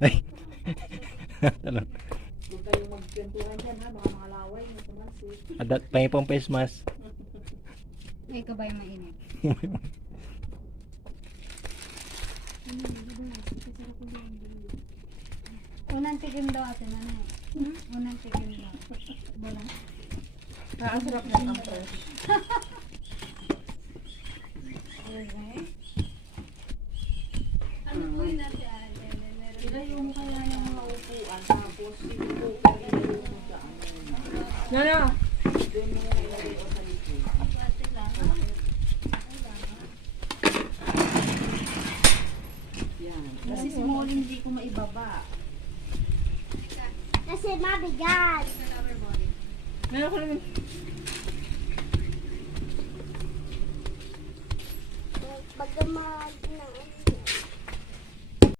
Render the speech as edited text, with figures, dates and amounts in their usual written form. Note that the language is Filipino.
Ay. Ano? Huwag kayong magkwentuhan dyan ha, mga laway na tumansi. Adat pa yung pang face mask. Ay, kabay mainit. Unang tigim daw ate nanay. Unang tigim daw. Bola. Ang sarap na ang fresh. Ano po yun ate ate? Ilayo mo kaya yung mga upuan, tapos yung upuan ilayo mo sa ano. Nana! Doon mo na ilagay o sa likod. Yan. Kasi si Molly hindi ko maibaba. Kasi mabigat. Meron ko naman. Pag mag na